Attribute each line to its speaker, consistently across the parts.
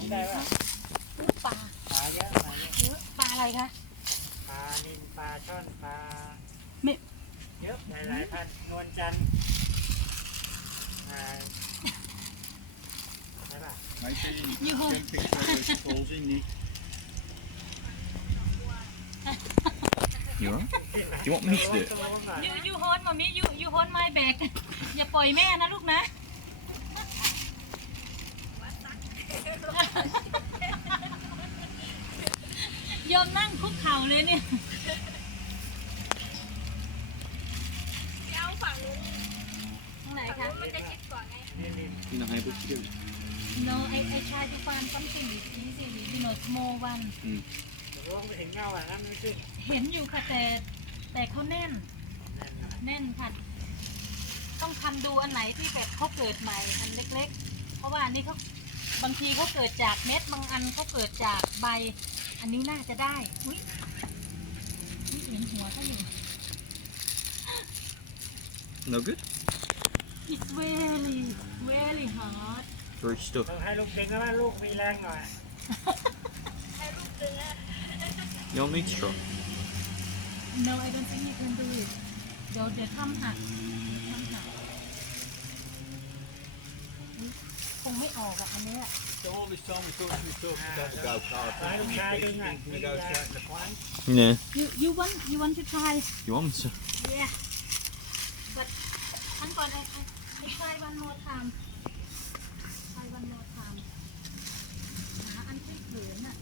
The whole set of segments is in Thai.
Speaker 1: ได้ป่ะ
Speaker 2: ปลา
Speaker 1: ปลาเยอะ
Speaker 2: เยอะปลาอะไรคะ
Speaker 1: ปลานิลปลาช่อนปลา
Speaker 2: ไม่
Speaker 1: เยอะหลายพันนวลจันทร์ใช่ป่ะ
Speaker 2: ยูโฮ
Speaker 3: You alright? Do you want me to do it?
Speaker 2: ยูโฮนมามิยูโฮนไม้แบกอย่าปล่อยแม่นะลูกนะยอมนั่งคุกเข่าเลยเนี่ยเอาฝั่งนู้นตรงไหนคะมันจะชิดกว่าไง
Speaker 3: You're not able to do it.
Speaker 2: No I try to find something easily you know small one
Speaker 1: ร้องไปถึงเงาอ่ะนั่นไม่ขึ้น
Speaker 2: เห็นอยู่ค่ะแต่เขาแน่นค่ะต้องทำดูอันไหนที่แบบเขาเกิดใหม่อันเล็กๆเพราะว่าอันนี้เขาบางทีเขาเกิดจากเม็ดบางอันเขาเกิดจากใบอันนี้น่าจะได้อุ้ยเห็นหัวเขาอยู่
Speaker 3: No good?
Speaker 2: It's very very hard
Speaker 3: Very stuck.
Speaker 1: ต้องให้ลูกดึงแล้วลูกมีแรงหน่อย
Speaker 3: You want me to try?
Speaker 2: No I don't think you can do it เดี๋ยวทำหักคงไม่ออกอ่ะอันนี้
Speaker 4: So all this time we thought we talked about the go-kart.
Speaker 1: ให้ลูกชายดึงอ่ะ
Speaker 4: We go chat in the plane.
Speaker 3: Yeah.
Speaker 2: you want to try
Speaker 3: You want me to?
Speaker 2: yeah but ขั้นก่อนI try one more time try one more time หาอันที่เหลือน่ะ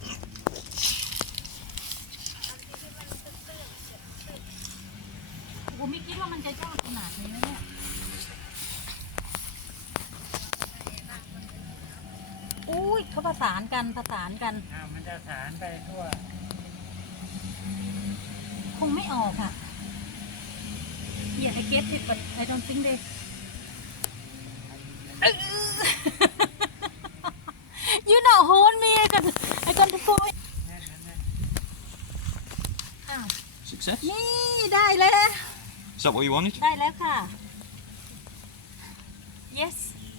Speaker 2: โอ้ไม่คิดว่ามันจะยากขนาดนี้นะเนี่ยอุ้ยเขาประสานกัน
Speaker 1: มันจะสารไปทั่ว
Speaker 2: คงไม่ออกอ่ะ Yeah I get it but I don't think they you not hold me I got the point อ้าว
Speaker 3: Success?
Speaker 2: นี่ได้แล้ว
Speaker 3: Is that what you wanted?
Speaker 2: ได้แล้วค่ะ yes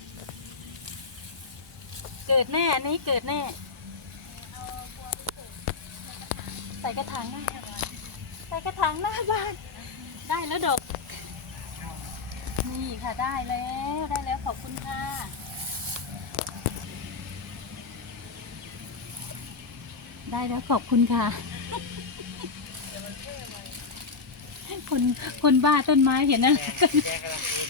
Speaker 2: เกิดแน่อันนี้เกิดแน่ ใส่กระถางหน้าบ้าน ได้แล้วดอก นี่ค่ะได้แล้วขอบคุณค่ะ ได้แล้วขอบคุณค่ะ คนบ้าต้นไม้เห็นนะ
Speaker 1: แกกำลัง